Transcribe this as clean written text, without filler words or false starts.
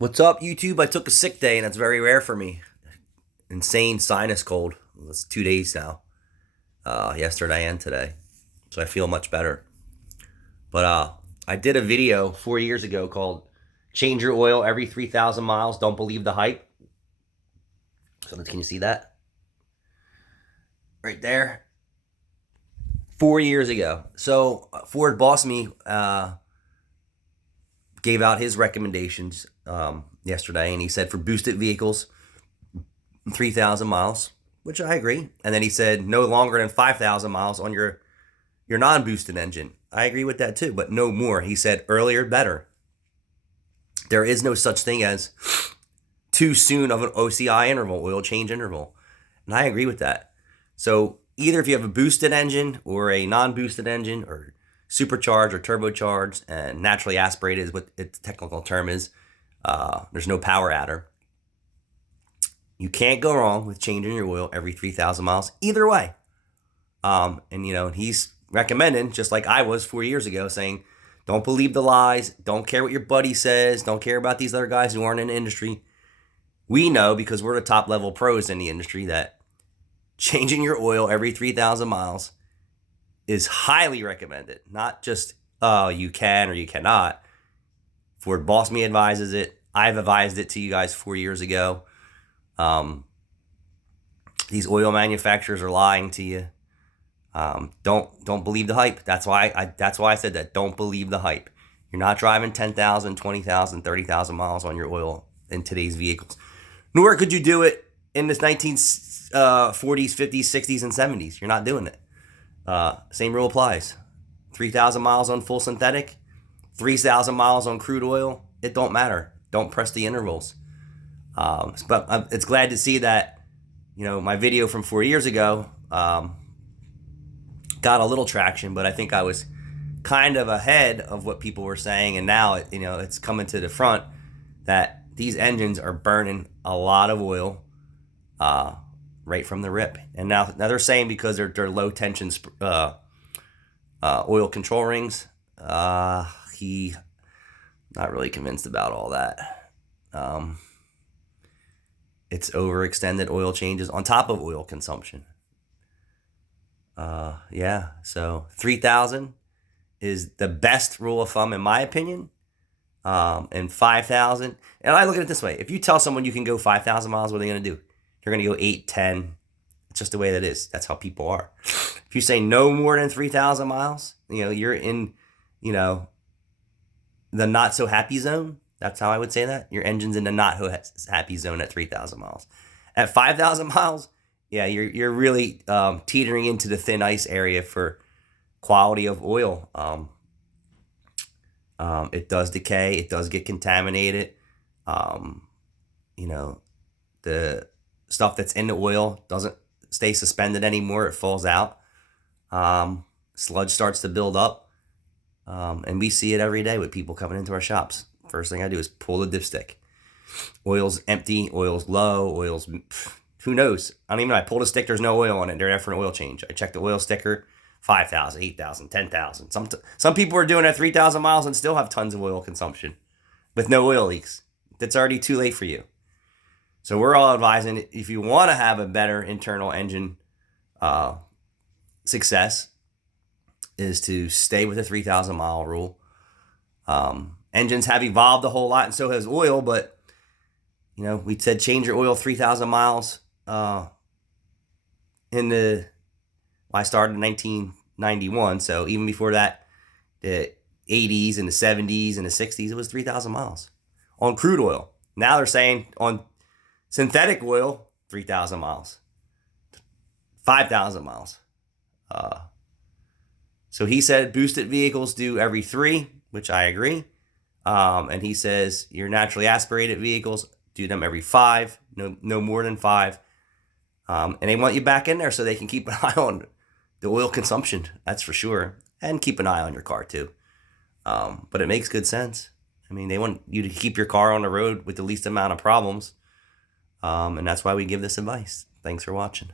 What's up, YouTube? I took a sick day, and that's very rare for me. Insane sinus cold. It's 2 days now. Yesterday and today, so I feel much better. But I did a video 4 years ago called "Change Your Oil Every 3,000 Miles. Don't Believe the Hype." So can you see that right there? 4 years ago. So Ford Boss Me gave out his recommendations yesterday, and he said for boosted vehicles, 3,000 miles, which I agree. And then he said no longer than 5,000 miles on your non-boosted engine. I agree with that too, but no more. He said earlier, better. There is no such thing as too soon of an OCI interval, oil change interval. And I agree with that. So either if you have a boosted engine or a non-boosted engine or supercharged or turbocharged and naturally aspirated is what its technical term is, there's no power adder. You can't go wrong with changing your oil every 3,000 miles either way. And he's recommending, just like I was 4 years ago, saying, don't believe the lies. Don't care what your buddy says. Don't care about these other guys who aren't in the industry. We know, because we're the top level pros in the industry, that changing your oil every 3,000 miles is highly recommended. Not just, oh, you can or you cannot. Ford Boss Me advises it. I've advised it to you guys 4 years ago. These oil manufacturers are lying to you. Don't believe the hype. That's why I said that. Don't believe the hype. You're not driving 10,000, 20,000, 30,000 miles on your oil in today's vehicles. Nor could you do it in the 1940s, 50s, 60s, and 70s. You're not doing it. Same rule applies. 3,000 miles on full synthetic, 3,000 miles on crude oil. It don't matter. Don't press the intervals. But it's glad to see that, my video from 4 years ago got a little traction, but I think I was kind of ahead of what people were saying, and now it's coming to the front that these engines are burning a lot of oil right from the rip. And now they're saying because they're low tension oil control rings. He not really convinced about all that. It's overextended oil changes on top of oil consumption. So 3,000 is the best rule of thumb in my opinion. And 5,000, and I look at it this way: if you tell someone you can go 5,000 miles, what are they going to do? They're going to go 8, 10. It's just the way that is. That's how people are. If you say no more than 3,000 miles, you're in, the not so happy zone. That's how I would say that. Your engine's in the not happy zone at 3,000 miles. At 5,000 miles, yeah, you're really teetering into the thin ice area for quality of oil. It does decay. It does get contaminated. The stuff that's in the oil doesn't stay suspended anymore. It falls out. Sludge starts to build up. And we see it every day with people coming into our shops. First thing I do is pull the dipstick. Oil's empty. Oil's low. Who knows? I don't even know. I pull the stick. There's no oil on it. They're there for an oil change. I check the oil sticker. 5,000, 8,000, 10,000. Some people are doing it at 3,000 miles and still have tons of oil consumption with no oil leaks. That's already too late for you. So we're all advising, if you want to have a better internal engine success, is to stay with the 3,000 mile rule. Engines have evolved a whole lot, and so has oil. But we said change your oil 3,000 miles. I started in 1991, so even before that, the 80s and the 70s and the 60s, it was 3,000 miles on crude oil. Now they're saying on synthetic oil, 3,000 miles, 5,000 miles. So he said boosted vehicles do every 3, which I agree. And he says your naturally aspirated vehicles do them every 5, no more than 5. And they want you back in there so they can keep an eye on the oil consumption, that's for sure. And keep an eye on your car too. But it makes good sense. I mean, they want you to keep your car on the road with the least amount of problems. And that's why we give this advice. Thanks for watching.